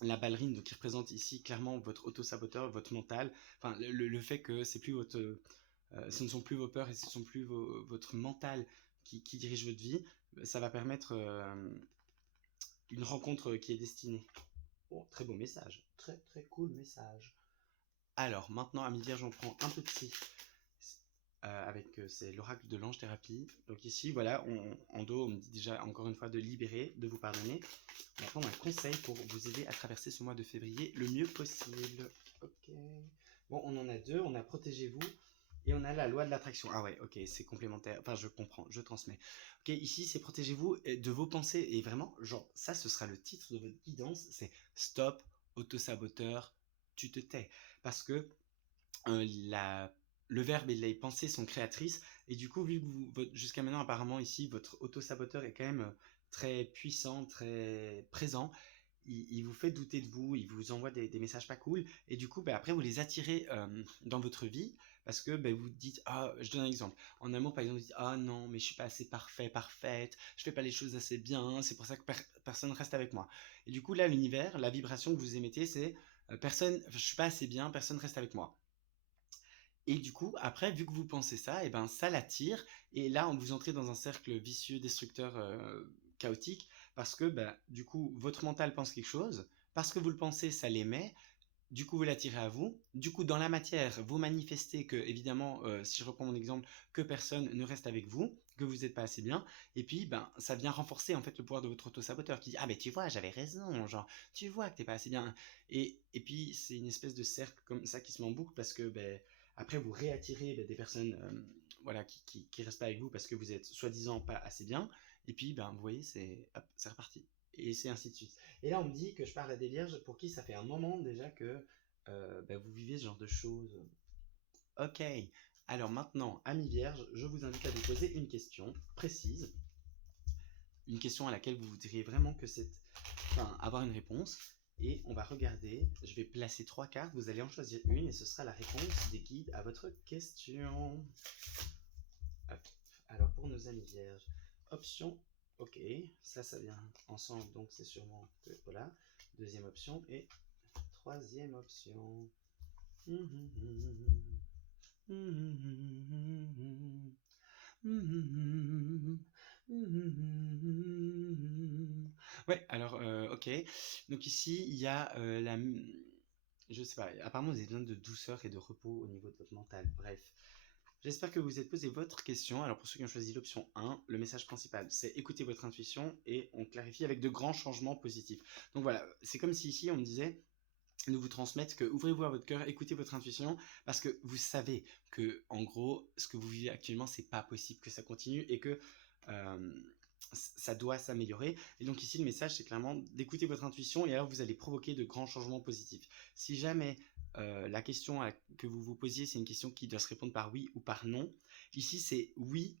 la ballerine, donc qui représente ici clairement votre auto-saboteur, votre mental, enfin le fait que c'est plus ce ne sont plus vos peurs et ce ne sont plus votre mental qui dirige votre vie, ça va permettre une rencontre qui est destinée. Oh, très beau message, très très cool message. Alors maintenant, amis vierges, on prend un petit c'est l'oracle de l'ange thérapie. Donc ici, voilà, en dos, on me dit déjà encore une fois de libérer, de vous pardonner. On va prendre un conseil pour vous aider à traverser ce mois de février le mieux possible. Ok. Bon, on en a deux. On a protégez-vous et on a la loi de l'attraction. Ah ouais, ok, c'est complémentaire. Enfin, je comprends, je transmets. Ok, ici, c'est protégez-vous de vos pensées. Et vraiment, genre, ça, ce sera le titre de votre guidance. C'est Stop, auto-saboteur, tu te tais. Parce que le verbe et les pensées sont créatrices, et du coup, vu que jusqu'à maintenant, apparemment, ici, votre auto-saboteur est quand même très puissant, très présent, il vous fait douter de vous, il vous envoie des messages pas cool, et du coup, après, vous les attirez dans votre vie, parce que vous dites, ah, je donne un exemple, en amour, par exemple, vous dites, ah non, mais je suis pas assez parfait, parfaite, je fais pas les choses assez bien, c'est pour ça que personne reste avec moi. Et du coup, là, l'univers, la vibration que vous émettez, c'est, je suis pas assez bien, personne reste avec moi. Et du coup, après, vu que vous pensez ça, et ben ça l'attire. Et là, on vous entrez dans un cercle vicieux, destructeur, chaotique, parce que du coup, votre mental pense quelque chose, parce que vous le pensez, ça l'émet. Du coup, vous l'attirez à vous. Du coup, dans la matière, vous manifestez que, évidemment, si je reprends mon exemple, que personne ne reste avec vous, que vous n'êtes pas assez bien. Et puis, ça vient renforcer en fait le pouvoir de votre auto-saboteur qui dit ah tu vois, j'avais raison, genre tu vois que t'es pas assez bien. Et puis c'est une espèce de cercle comme ça qui se met en boucle parce que après vous réattirez des personnes voilà qui restent pas avec vous parce que vous êtes soi-disant pas assez bien. Et puis vous voyez c'est reparti. Et c'est ainsi de suite. Et là, on me dit que je parle à des vierges pour qui ça fait un moment déjà que vous vivez ce genre de choses. Ok, alors maintenant, amis vierges, je vous invite à vous poser une question précise, une question à laquelle vous voudriez vraiment avoir une réponse. Et on va regarder, je vais placer 3 cartes, vous allez en choisir une et ce sera la réponse des guides à votre question. Hop. Alors pour nos amis vierges, option, ok, ça vient ensemble, donc c'est sûrement que voilà. Deuxième option et troisième option. Ouais, alors, ok. Donc ici, il y a je sais pas, apparemment vous avez besoin de douceur et de repos au niveau de votre mental. Bref, J'espère que vous vous êtes posé votre question. Alors pour ceux qui ont choisi l'option 1, le message principal, c'est écouter votre intuition et on clarifie avec de grands changements positifs. Donc voilà, c'est comme si ici on me disait de vous transmettre que ouvrez-vous à votre cœur, écoutez votre intuition, parce que vous savez que, en gros, ce que vous vivez actuellement, c'est pas possible que ça continue et que euh, ça doit s'améliorer. Et donc ici, le message, c'est clairement d'écouter votre intuition et alors vous allez provoquer de grands changements positifs. Si jamais la question que vous vous posiez, c'est une question qui doit se répondre par oui ou par non, ici, c'est oui,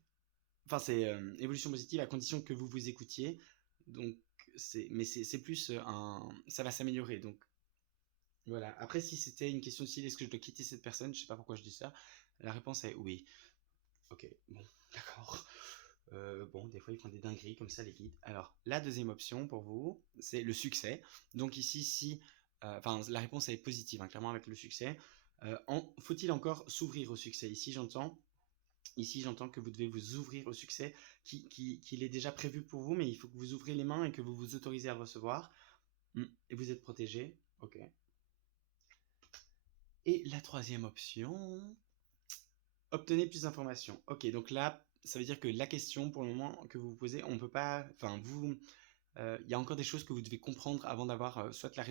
enfin, c'est évolution positive à condition que vous vous écoutiez. Donc, mais c'est plus ça va s'améliorer. Donc, voilà. Après, si c'était une question de style, est-ce que je dois quitter cette personne? Je sais pas pourquoi je dis ça. La réponse est oui. Ok, bon, d'accord. Bon, des fois, ils font des dingueries comme ça, les guides. Alors, la deuxième option pour vous, c'est le succès. Donc ici, si... Enfin, la réponse est positive, hein, clairement, avec le succès. Faut-il encore s'ouvrir au succès? Ici, j'entends que vous devez vous ouvrir au succès, qu'il est déjà prévu pour vous, mais il faut que vous ouvrez les mains et que vous vous autorisez à le recevoir. Et vous êtes protégé. Ok. Et la troisième option, obtenez plus d'informations. Ok, donc là, ça veut dire que la question, pour le moment, que vous vous posez, on peut pas... Enfin, il y a encore des choses que vous devez comprendre avant d'avoir soit la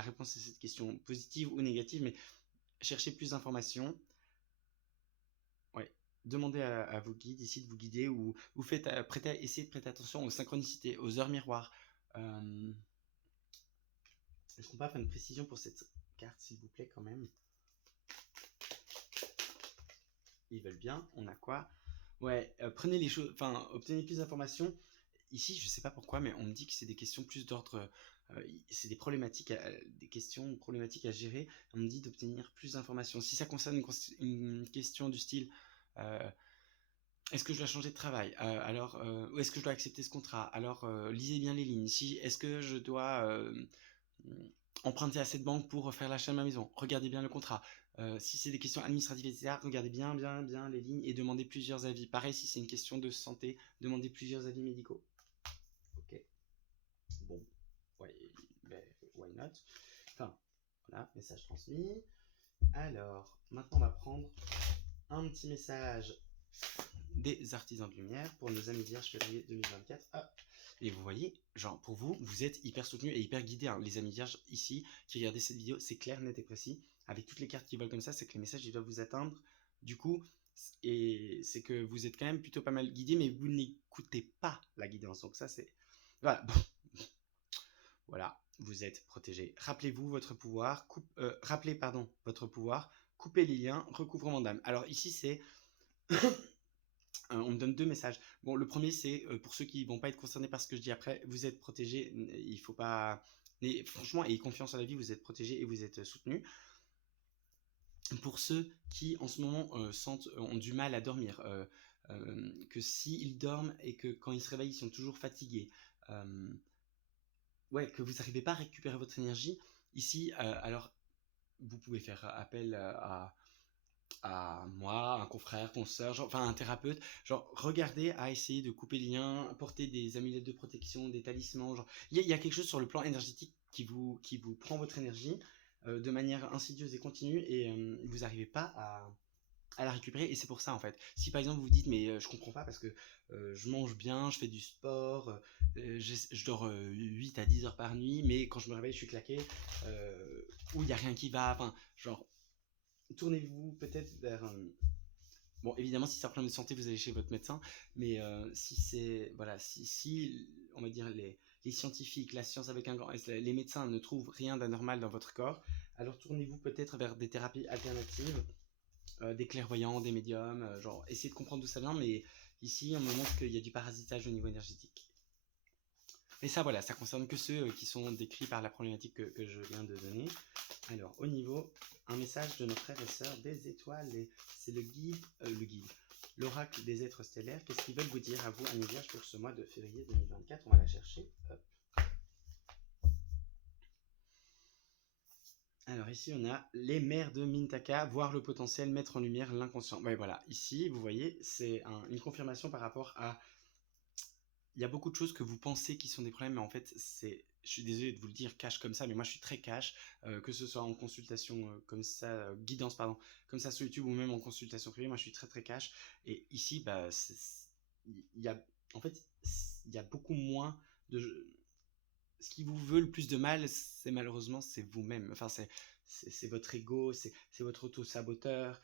réponse à cette question positive ou négative, mais cherchez plus d'informations. Ouais. Demandez à vos guides ici de vous guider ou faites, essayez de prêter attention aux synchronicités, aux heures miroirs. Est-ce qu'on peut faire une précision pour cette carte, s'il vous plaît, quand même? Ils veulent bien. On a quoi? Ouais, prenez les choses, enfin, obtenez plus d'informations. Ici, je sais pas pourquoi, mais on me dit que c'est des questions plus d'ordre, c'est des problématiques, des questions problématiques à gérer. On me dit d'obtenir plus d'informations. Si ça concerne une question du style, euh, est-ce que je dois changer de travail? Alors, ou est-ce que je dois accepter ce contrat? Alors, lisez bien les lignes. Si, est-ce que je dois emprunter à cette banque pour faire l'achat de ma maison? Regardez bien le contrat. Si c'est des questions administratives, etc., regardez bien les lignes et demandez plusieurs avis. Pareil, si c'est une question de santé, demandez plusieurs avis médicaux. Ok. Bon. Ouais, ben, why not? Enfin, voilà, message transmis. Alors, maintenant, on va prendre un petit message des artisans de lumière pour nos amis vierges février 2024. Ah. Et vous voyez, genre pour vous, vous êtes hyper soutenu et hyper guidé, hein. Les amis vierges ici qui regardez cette vidéo, c'est clair, net et précis. Avec toutes les cartes qui volent comme ça, c'est que les messages ils doivent vous atteindre. Du coup, et c'est que vous êtes quand même plutôt pas mal guidé, mais vous n'écoutez pas la guidance. Donc ça c'est voilà. Voilà, vous êtes protégé. Rappelez-vous votre pouvoir. Rappelez pardon votre pouvoir. Coupez les liens. Recouvrement d'âme. Alors ici c'est on me donne deux messages. Bon, le premier, c'est pour ceux qui vont pas être concernés par ce que je dis après, vous êtes protégés. Il faut pas. Mais franchement, ayez confiance en la vie, vous êtes protégés et vous êtes soutenus. Pour ceux qui, en ce moment, ont du mal à dormir, que s'ils dorment et que quand ils se réveillent, ils sont toujours fatigués, ouais, que vous n'arrivez pas à récupérer votre énergie, ici, alors, vous pouvez faire appel à moi, un confrère, consoeur, genre, enfin un thérapeute, genre regardez à essayer de couper le lien, porter des amulettes de protection, des talismans, genre il y a quelque chose sur le plan énergétique qui vous prend votre énergie de manière insidieuse et continue et vous n'arrivez pas à la récupérer et c'est pour ça en fait. Si par exemple vous vous dites mais je comprends pas parce que je mange bien, je fais du sport, je dors 8 à 10 heures par nuit mais quand je me réveille je suis claqué ou il n'y a rien qui va, enfin genre tournez-vous peut-être vers bon évidemment si c'est un problème de santé vous allez chez votre médecin mais si c'est voilà si on va dire les scientifiques la science avec un grand S les médecins ne trouvent rien d'anormal dans votre corps alors tournez-vous peut-être vers des thérapies alternatives des clairvoyants des médiums genre essayez de comprendre d'où ça vient mais ici on me montre qu'il y a du parasitage au niveau énergétique et ça voilà ça concerne que ceux qui sont décrits par la problématique que je viens de donner. Alors, au niveau, un message de nos frères et sœurs des étoiles, c'est le guide, l'oracle des êtres stellaires. Qu'est-ce qu'ils veulent vous dire à vous, amis vierges, pour ce mois de février 2024? On va la chercher. Hop. Alors ici, on a les mères de Mintaka, voir le potentiel, mettre en lumière l'inconscient. Ouais, voilà, ici, vous voyez, c'est une confirmation par rapport à il y a beaucoup de choses que vous pensez qui sont des problèmes, mais en fait, je suis désolé de vous le dire cash comme ça, mais moi je suis très cash, que ce soit en consultation comme ça, guidance, pardon, comme ça sur YouTube ou même en consultation privée, moi je suis très très cash. Et ici, bah, il y a, en fait, il y a beaucoup moins de. Ce qui vous veut le plus de mal, c'est malheureusement, c'est vous-même. Enfin, c'est votre ego, c'est votre auto-saboteur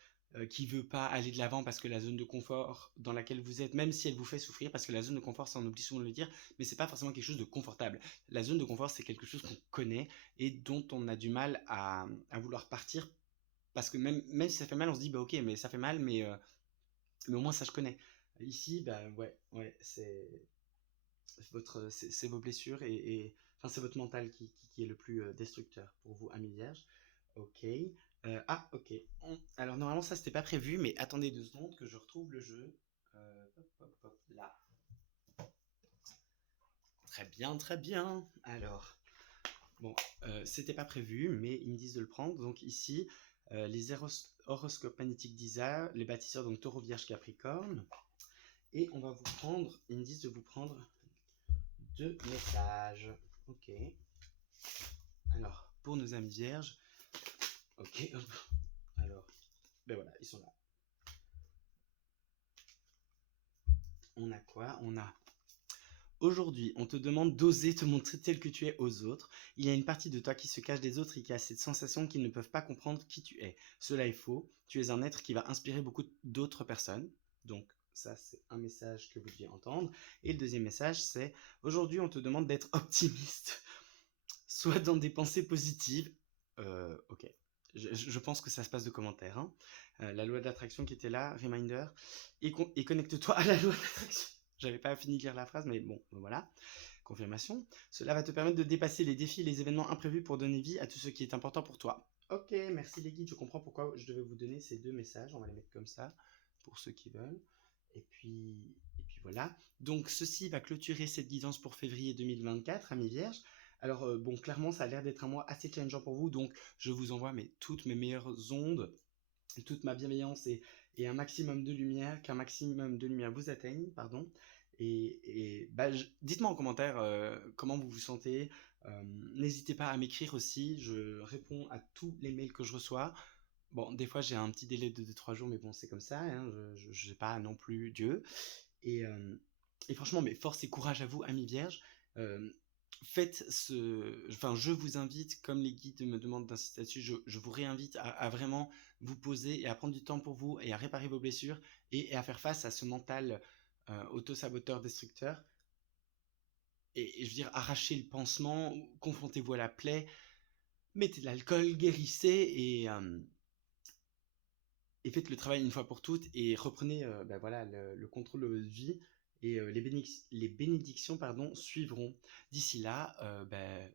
qui veut pas aller de l'avant parce que la zone de confort dans laquelle vous êtes, même si elle vous fait souffrir, parce que la zone de confort, ça on oublie souvent de le dire, mais c'est pas forcément quelque chose de confortable. La zone de confort, c'est quelque chose qu'on connaît et dont on a du mal à vouloir partir parce que même si ça fait mal, on se dit bah ok, mais ça fait mal, mais au moins ça je connais. Ici, bah ouais, c'est vos blessures enfin, c'est votre mental qui est le plus destructeur pour vous, ami vierge. Ok. Ok. Alors, normalement, ça, c'était pas prévu, mais attendez 2 secondes que je retrouve le jeu. Là. Très bien, très bien. Alors, bon, c'était pas prévu, mais ils me disent de le prendre. Donc, ici, les horoscopes magnétiques d'Isa, les bâtisseurs, donc taureau, vierge, capricorne. Et on va vous prendre, ils me disent de vous prendre 2 messages. Ok. Alors, pour nos amis vierges, ok, hop. Alors, ben voilà, ils sont là. On a quoi? On a aujourd'hui, on te demande d'oser te montrer tel que tu es aux autres. Il y a une partie de toi qui se cache des autres et qui a cette sensation qu'ils ne peuvent pas comprendre qui tu es. Cela est faux. Tu es un être qui va inspirer beaucoup d'autres personnes. Donc, ça, c'est un message que vous deviez entendre. Et le deuxième message, c'est aujourd'hui, on te demande d'être optimiste. Soit dans des pensées positives. Ok. Je pense que ça se passe de commentaires. Hein. La loi de l'attraction qui était là, reminder. Et connecte-toi à la loi de l'attraction. J'avais pas fini de lire la phrase, mais bon, voilà. Confirmation. Cela va te permettre de dépasser les défis et les événements imprévus pour donner vie à tout ce qui est important pour toi. Ok, merci les guides. Je comprends pourquoi je devais vous donner ces 2 messages. On va les mettre comme ça pour ceux qui veulent. Et puis voilà. Donc ceci va clôturer cette guidance pour février 2024, amis vierges. Alors bon, clairement, ça a l'air d'être un mois assez challengeant pour vous, donc je vous envoie toutes mes meilleures ondes, toute ma bienveillance et un maximum de lumière, qu'un maximum de lumière vous atteigne, pardon. Et bah, dites-moi en commentaire comment vous vous sentez. N'hésitez pas à m'écrire aussi, je réponds à tous les mails que je reçois. Bon, des fois j'ai un petit délai de 2-3 jours, mais bon, c'est comme ça, hein, je ne sais pas non plus Dieu. Et, euh, et franchement, mais force et courage à vous, amis vierges. Euh, Enfin, je vous invite, comme les guides me demandent d'insister là-dessus, je vous réinvite à vraiment vous poser et à prendre du temps pour vous et à réparer vos blessures et à faire face à ce mental auto-saboteur destructeur. Et je veux dire, arrachez le pansement, confrontez-vous à la plaie, mettez de l'alcool, guérissez et faites le travail une fois pour toutes et reprenez ben voilà, le contrôle de votre vie et les bénédictions pardon, suivront. D'ici là, ben,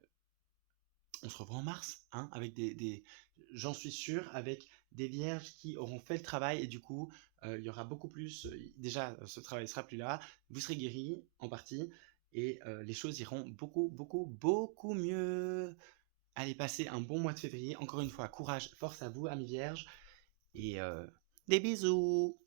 on se revoit en mars, hein, avec j'en suis sûr, avec des vierges qui auront fait le travail et du coup, il y aura beaucoup plus. Déjà, ce travail ne sera plus là, vous serez guéris en partie et les choses iront beaucoup, beaucoup, beaucoup mieux. Allez, passez un bon mois de février. Encore une fois, courage, force à vous, amis vierges, et des bisous.